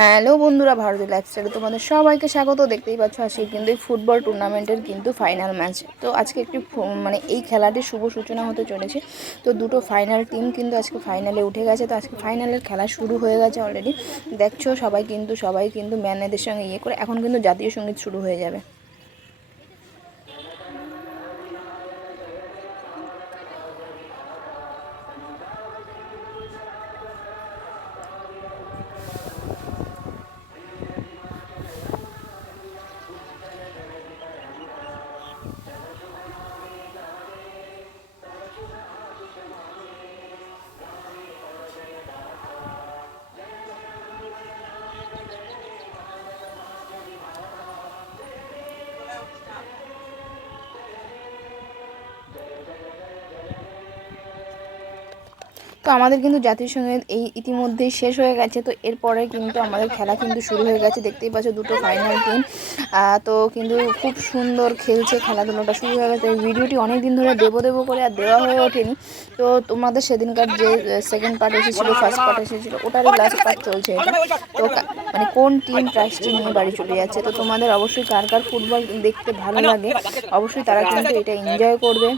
Hello বন্ধুরা, ভারতীয় লাইফস্টাইলে তোমাদের সবাইকে স্বাগত। দেখতেই পাচ্ছ আজকে কিন্তু এই ফুটবল টুর্নামেন্টের কিন্তু ফাইনাল ম্যাচ। তো আজকে একটি মানে এই খেলাটির শুভ সূচনা হতে চলেছে। তো দুটো ফাইনাল টিম কিন্তু আজকে ফাইনালে উঠে গেছে। তো আজকে ফাইনালের খেলা শুরু হয়ে গেছে অলরেডি। দেখছো সবাই কিন্তু ম্যানেদের সঙ্গে করে এখন কিন্তু জাতীয় সঙ্গীত শুরু হয়ে যাবে। তো আমাদের কিন্তু জাতীয় সঙ্গীত এই ইতিমধ্যেই শেষ হয়ে গেছে। তো এরপরে কিন্তু আমাদের খেলা কিন্তু শুরু হয়ে গেছে। দেখতেই পাচ্ছ দুটো ফাইনাল টিম। তো কিন্তু খুব সুন্দর খেলছে, খেলাধুলাটা শুরু হয়ে গেছে। ভিডিওটি অনেক দিন ধরে দেবো করে আর দেওয়া হয়ে ওঠেনি। তো তোমাদের সেদিনকার যে সেকেন্ড পার্ট এসেছিলো, ফার্স্ট পার্ট এসেছিলো, ওটারই লাস্ট পার্ট চলছে এটা। তো মানে কোন টিম প্রাইজটি নিয়ে বাড়ি চলে যাচ্ছে। তো তোমাদের অবশ্যই কার কার ফুটবল দেখতে ভালো লাগে অবশ্যই তারা কিন্তু এটা এনজয় করবে।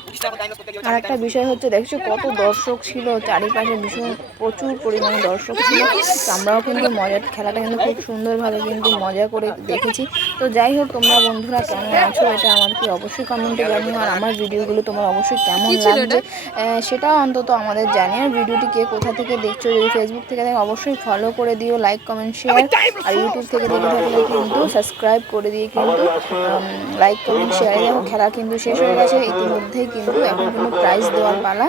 আর একটা বিষয় হচ্ছে, দেখছো কত দর্শক ছিল চারিপাশে, ভীষণ প্রচুর পরিমাণে দর্শক ছিল। তো আমরাও কিন্তু খেলাটা কিন্তু খুব সুন্দরভাবে কিন্তু মজা করে দেখেছি। তো যাই হোক, তোমরা বন্ধুরা কেমন আছো এটা আমাকে অবশ্যই কমেন্টে জানিও। আর আমার ভিডিওগুলো তোমার অবশ্যই কেমন লাগছে সেটাও অন্তত আমাদের জানি। আর ভিডিওটি কে কোথা থেকে দেখছো, যদি ফেসবুক থেকে দেখো অবশ্যই ফলো করে দিও, লাইক কমেন্ট শেয়ার। আর ইউটিউব থেকে দেখে থাকলে কিন্তু সাবস্ক্রাইব করে দিয়ে কিন্তু লাইক কমেন্ট শেয়ারে। দেখো খেলা কিন্তু শেষ হয়ে গেছে ইতিমধ্যেই, কিন্তু এখন কিন্তু প্রাইজ দেওয়ার পালা।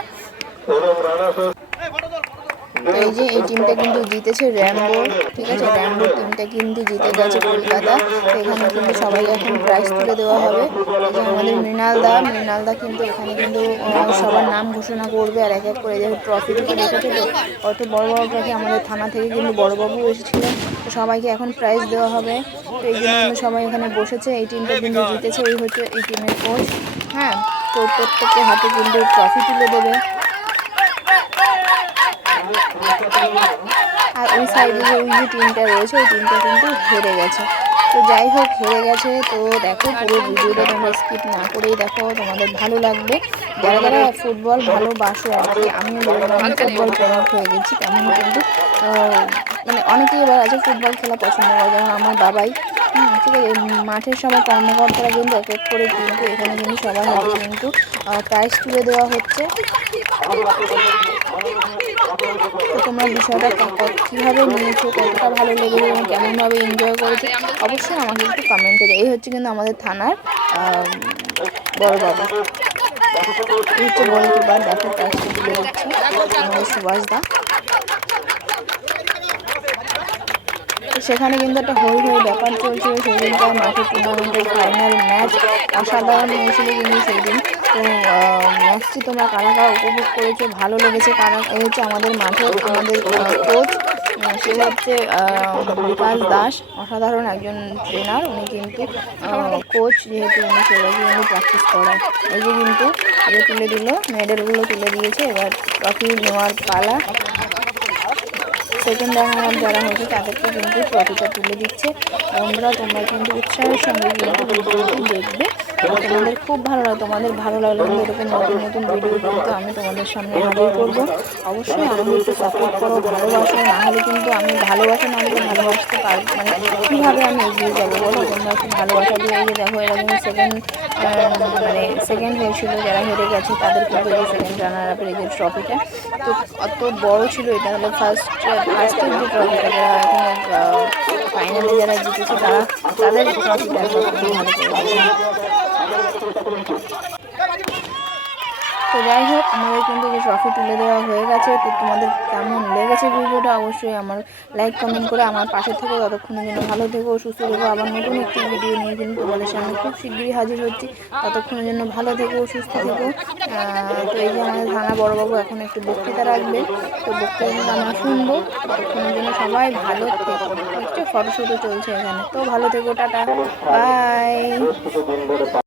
তো এই যে এই টিমটা কিন্তু জিতেছে র্যাম্বো, ঠিক আছে, র্যাম্বো টিমটা কিন্তু জিতে গেছে কলকাতা। তো এখানে কিন্তু সবাই এখন প্রাইজ তুলে দেওয়া হবে। এই যে আমাদের মৃণালদা কিন্তু এখানে কিন্তু সবার নাম ঘোষণা করবে আর এক এক করে। যে ট্রফিগুলো দেখেছে তো, কত বড় বড় ট্রফি। আমাদের থানা থেকে কিন্তু বড়বাবু এসেছিলেন। তো সবাইকে এখন প্রাইজ দেওয়া হবে। তো এই জন্য কিন্তু সবাই এখানে বসেছে। এই টিমটা কিন্তু জিতেছে, এই হচ্ছে এই টিমের কোচ। হ্যাঁ, তো প্রত্যেকের হাতে কিন্তু ট্রফি তুলে দেবে। আর ওই সাইডে যে ওই যে টিমটা রয়েছে, ওই টিমটা কিন্তু হেরে গেছে। তো যাই হোক, হেরে গেছে। তো দেখো পুরো ভিডিওটা তোমরা স্কিপ না করেই দেখো, তোমাদের ভালো লাগবে। যারা যারা ফুটবল ভালোবাসো আর কি, আমিও ফুটবল প্রেমিক হয়ে গেছি তেমন। কিন্তু মানে অনেকেই এবার আছে ফুটবল খেলা পছন্দ করে, যেমন আমার বাবাই। ঠিক আছে, মাঠের সবাই কর্মকর্তারা কিন্তু এক এক করে কিন্তু এখানে কিন্তু সবার হাতে কিন্তু প্রাইজ তুলে দেওয়া হচ্ছে। তো তোমরা বিষয়টা কীভাবে নিয়েছো, কতটা ভালো লেগেছে এবং কেমনভাবে এনজয় করেছো অবশ্যই আমাকে একটু কমেন্টে। এই হচ্ছে কিন্তু আমাদের থানার বড়বাবু, এই হচ্ছে গোলকিপার। দেখো প্রাইজটা তুলে দিচ্ছে আমাদের সুভাষ দা। তো সেখানে কিন্তু একটা হই ব্যাপার চলছিল সেই দিনকার মাঠে। টুর্নামেন্টের ফাইনাল ম্যাচ অসাধারণ হয়েছিল কিন্তু সেই দিন। তো ম্যাচটি তোমরা কারা কারা উপভোগ করেছো, ভালো লেগেছে কারা। এই হচ্ছে আমাদের মাঠে আমাদের কোচ, সে হচ্ছে বিকাশ দাস, অসাধারণ একজন ট্রেনার। উনি কিন্তু কোচ যেহেতু উনি সেভাবে কিন্তু প্র্যাকটিস করায়। এই যে কিন্তু তুলে দিল, মেডেলগুলো তুলে দিয়েছে। এবার ট্রফি নেওয়ার পালা। সেকেন্ড রানার যারা হয়েছে তাদেরকে কিন্তু ট্রফিটা তুলে দিচ্ছে। বন্ধুরা তোমরা কিন্তু উৎসাহের সঙ্গে কিন্তু ভিডিওটি দেখবে, তোমাদের খুব ভালো লাগে। তোমাদের ভালো লাগলে কিন্তু এরকম নতুন নতুন ভিডিও কিন্তু আমি তোমাদের সামনে হাজির করবো। অবশ্যই আমাকে একটু সাপোর্ট করো, ভালোবাসো। না হলে কিন্তু আমি ভালোবাসা না হলে ভালোবাসতে পারবো, মানে কীভাবে আমি এগিয়ে যাবো বলো। তোমরা একটু ভালোবাসা দিয়ে। এই যে দেখো এরা কিন্তু সেকেন্ড হয়েছিল, যারা হেরে গেছে তাদের কিন্তু এই সেকেন্ড রানার আপের এই যে ট্রফিটা। তো অত বড় ছিল এটা, হলো ফার্স্টের যে ট্রফিটা, যারা এখনো ফাইনালে যারা জিতেছে তাদের ট্রফিটা ভালো করে। তো যাই হোক, আমাদের কিন্তু যে ট্রফি তুলে দেওয়া হয়ে গেছে। তো তোমাদের কেমন লেগেছে ভিডিওটা অবশ্যই আমার লাইক কমেন্ট করে আমার পাশে থেকো। ততক্ষণের জন্য ভালো থেকো, সুস্থ থেকো। আবার নতুন একটি ভিডিও নিয়ে কিন্তু তোমাদের সামনে খুব শীঘ্রই হাজির হচ্ছি। ততক্ষণের জন্য ভালো থেকো, সুস্থ থেকো। তো এই যে আমাদের থানা বড়বাবু এখন একটু বক্তৃতা রাখবে। তো বক্তৃতা আমরা শুনবো। ততক্ষণের জন্য সবাই ভালো থেকো। দেখছো ফটোশ্যুটও চলছে এখানে। তো ভালো থেকো, টাটা, বাই।